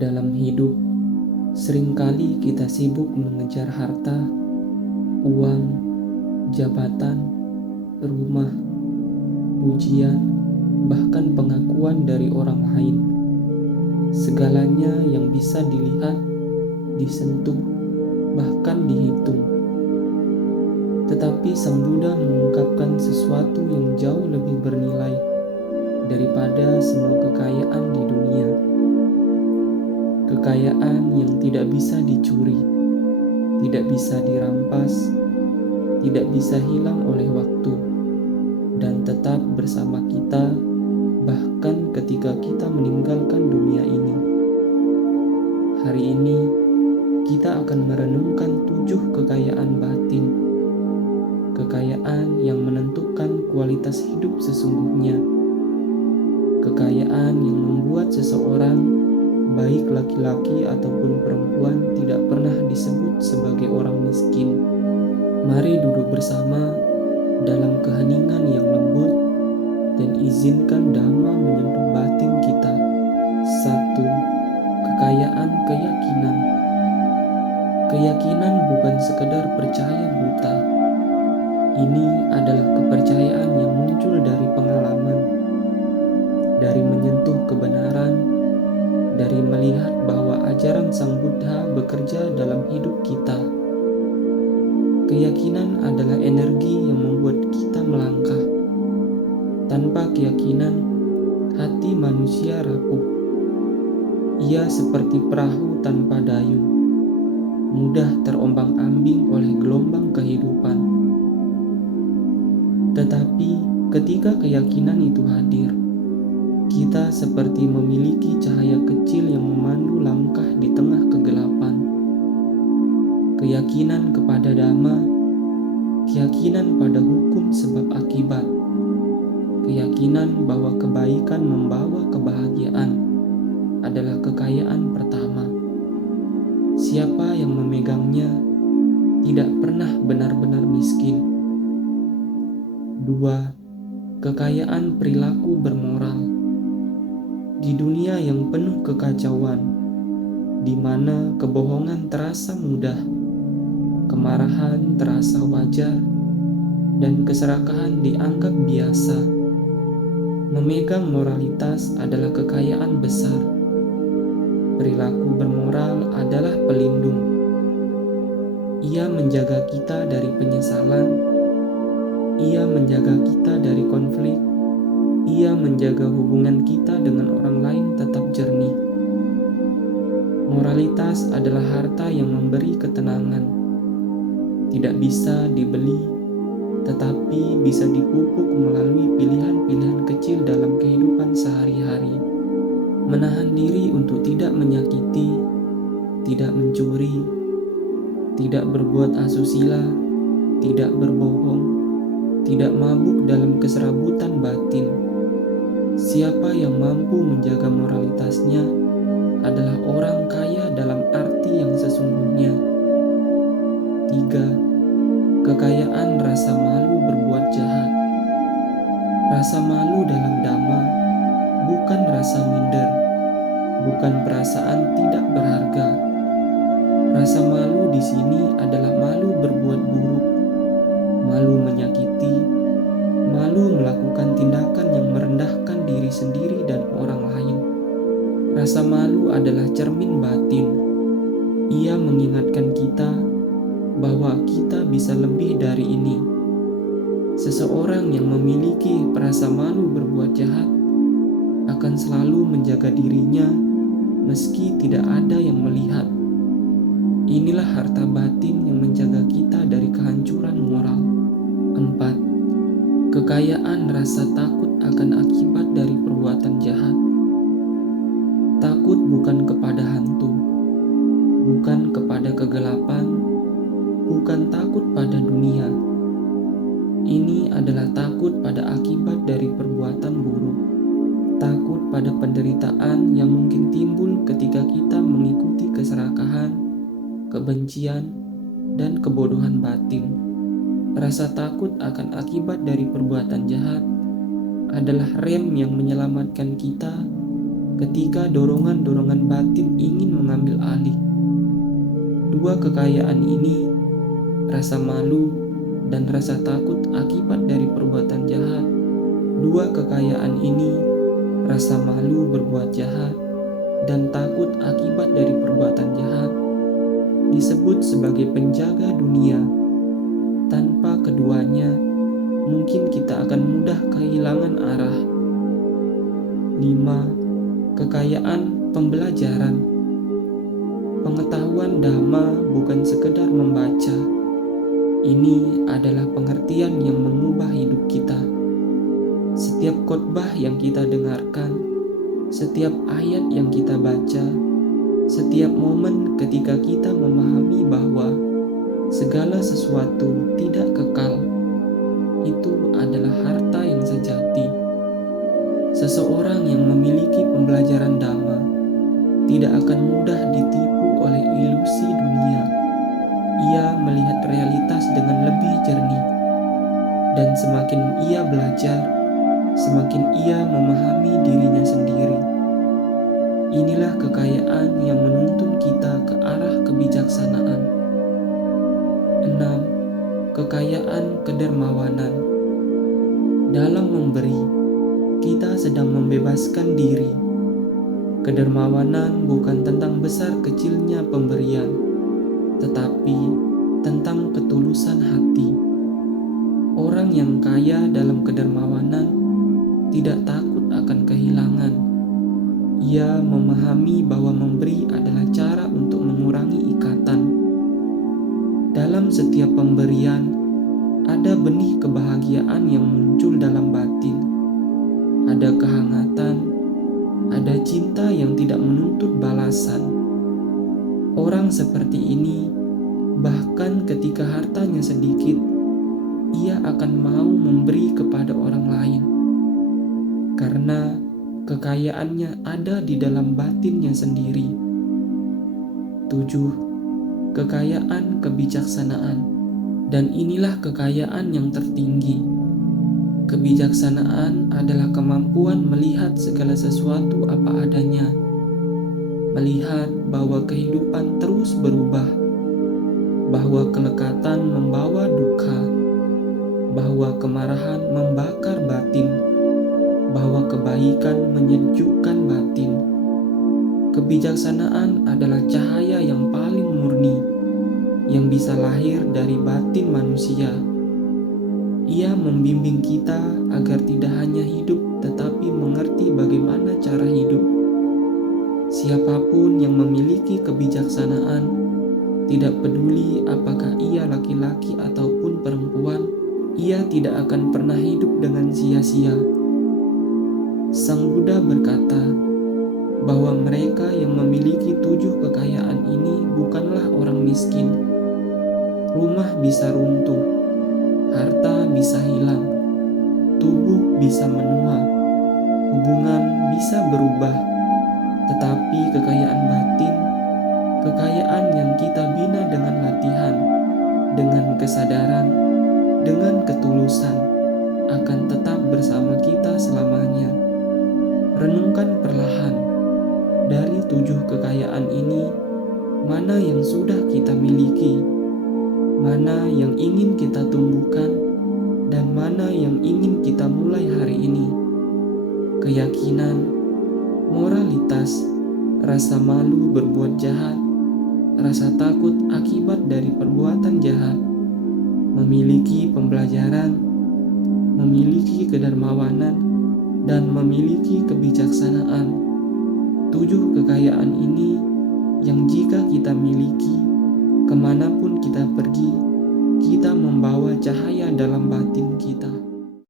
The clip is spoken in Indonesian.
Dalam hidup, seringkali kita sibuk mengejar harta, uang, jabatan, rumah, pujian, bahkan pengakuan dari orang lain. Segalanya yang bisa dilihat, disentuh, bahkan dihitung. Tetapi Sang Buddha mengungkapkan sesuatu yang jauh lebih bernilai daripada semua kekayaan di dunia. Kekayaan yang tidak bisa dicuri, tidak bisa dirampas, tidak bisa hilang oleh waktu, dan tetap bersama kita bahkan ketika kita meninggalkan dunia ini. Hari ini, kita akan merenungkan 7 kekayaan batin, kekayaan yang menentukan kualitas hidup sesungguhnya, kekayaan yang membuat seseorang, baik laki-laki ataupun perempuan, tidak pernah disebut sebagai orang miskin. Mari duduk bersama dalam keheningan yang lembut dan izinkan Dhamma menyentuh batin kita. 1. Kekayaan keyakinan. Keyakinan bukan sekedar percaya buta. Ini adalah kepercayaan yang muncul dari pengalaman, dari menyentuh kebenaran, dari melihat bahwa ajaran Sang Buddha bekerja dalam hidup kita. Keyakinan adalah energi yang membuat kita melangkah. Tanpa keyakinan, hati manusia rapuh. Ia seperti perahu tanpa dayung, mudah terombang-ambing oleh gelombang kehidupan. Tetapi ketika keyakinan itu hadir, kita seperti memiliki cahaya kecil yang memandu langkah di tengah kegelapan. Keyakinan kepada Dhamma, keyakinan pada hukum sebab akibat, keyakinan bahwa kebaikan membawa kebahagiaan adalah kekayaan pertama. Siapa yang memegangnya tidak pernah benar-benar miskin. 2. Kekayaan perilaku bermoral. Di dunia yang penuh kekacauan, di mana kebohongan terasa mudah, kemarahan terasa wajar, dan keserakahan dianggap biasa, memegang moralitas adalah kekayaan besar. Perilaku bermoral adalah pelindung. Ia menjaga kita dari penyesalan, ia menjaga kita dari konflik, ia menjaga hubungan kita dengan orang lain tetap jernih. Moralitas adalah harta yang memberi ketenangan. Tidak bisa dibeli, tetapi bisa dipupuk melalui pilihan-pilihan kecil dalam kehidupan sehari-hari. Menahan diri untuk tidak menyakiti, tidak mencuri, tidak berbuat asusila, tidak berbohong, tidak mabuk dalam keserabutan batin. Siapa yang mampu menjaga moralitasnya adalah orang kaya dalam arti yang sesungguhnya. 3. Kekayaan rasa malu berbuat jahat. Rasa malu dalam Dhamma bukan rasa minder, bukan perasaan tidak berharga. Rasa malu di sini adalah malu berbuat buruk, malu menyakiti, malu melakukan tindakan yang merendahkan diri sendiri dan orang lain. Rasa malu adalah cermin batin. Ia mengingatkan kita bahwa kita bisa lebih dari ini. Seseorang yang memiliki rasa malu berbuat jahat akan selalu menjaga dirinya meski tidak ada yang melihat. Inilah harta batin yang menjaga kita dari kehancuran moral. 4. Kekayaan rasa takut akan akibat dari perbuatan jahat. Takut bukan kepada hantu, bukan kepada kegelapan, bukan takut pada dunia. Ini adalah takut pada akibat dari perbuatan buruk. Takut pada penderitaan yang mungkin timbul ketika kita mengikuti keserakahan, kebencian, dan kebodohan batin. Rasa takut akan akibat dari perbuatan jahat adalah rem yang menyelamatkan kita ketika dorongan-dorongan batin ingin mengambil alih. Dua kekayaan ini, rasa malu dan rasa takut akibat dari perbuatan jahat. Dua kekayaan ini, rasa malu berbuat jahat dan takut akibat dari perbuatan jahat, disebut sebagai penjaga dunia. Tanpa keduanya, mungkin kita akan mudah kehilangan arah. 5. Kekayaan pembelajaran. Pengetahuan dhamma bukan sekedar membaca. Ini adalah pengertian yang mengubah hidup kita. Setiap khotbah yang kita dengarkan, setiap ayat yang kita baca, setiap momen ketika kita memahami bahwa segala sesuatu tidak kekal, itu adalah harta yang sejati. Seseorang yang memiliki pembelajaran dhamma tidak akan mudah ditipu oleh ilusi dunia. Ia melihat realitas dengan lebih jernih, dan semakin ia belajar, semakin ia memahami dirinya sendiri. Inilah kekayaan yang menuntun kita ke arah kebijaksanaan. 6. Kekayaan kedermawanan. Dalam memberi, kita sedang membebaskan diri. Kedermawanan bukan tentang besar kecilnya pemberian, tetapi tentang ketulusan hati. Orang yang kaya dalam kedermawanan tidak takut akan kehilangan. Ia memahami bahwa memberi adalah cara untuk mengurangi ikatan. Dalam setiap pemberian, ada benih kebahagiaan yang muncul dalam batin. Ada kehangatan, ada cinta yang tidak menuntut balasan. Orang seperti ini, bahkan ketika hartanya sedikit, ia akan mau memberi kepada orang lain, karena kekayaannya ada di dalam batinnya sendiri. 7. Kekayaan kebijaksanaan. Dan inilah kekayaan yang tertinggi. Kebijaksanaan adalah kemampuan melihat segala sesuatu apa adanya, melihat bahwa kehidupan terus berubah, bahwa kelekatan membawa duka, bahwa kemarahan membakar batin, bahwa kebaikan menyejukkan batin. Kebijaksanaan adalah cahaya yang paling murni yang bisa lahir dari batin manusia. Ia membimbing kita agar tidak hanya hidup tetapi mengerti bagaimana cara hidup. Siapapun yang memiliki kebijaksanaan, tidak peduli apakah ia laki-laki ataupun perempuan, ia tidak akan pernah hidup dengan sia-sia. Sang Buddha berkata bahwa mereka yang memiliki 7 kekayaan ini bukanlah orang miskin. Rumah bisa runtuh, harta bisa hilang, tubuh bisa menua, hubungan bisa berubah, tetapi kekayaan batin, kekayaan yang kita bina dengan latihan, dengan kesadaran, dengan ketulusan, akan tetap bersama kita selamanya. Renungkan perlahan, dari 7 kekayaan ini, mana yang sudah kita miliki, mana yang ingin kita tumbuhkan, dan mana yang ingin kita mulai hari ini. Keyakinan, moralitas, rasa malu berbuat jahat, rasa takut akibat dari perbuatan jahat, memiliki pembelajaran, memiliki kedermawanan, dan memiliki kebijaksanaan. 7 kekayaan ini yang jika kita miliki, kemanapun kita pergi, kita membawa cahaya dalam batin kita.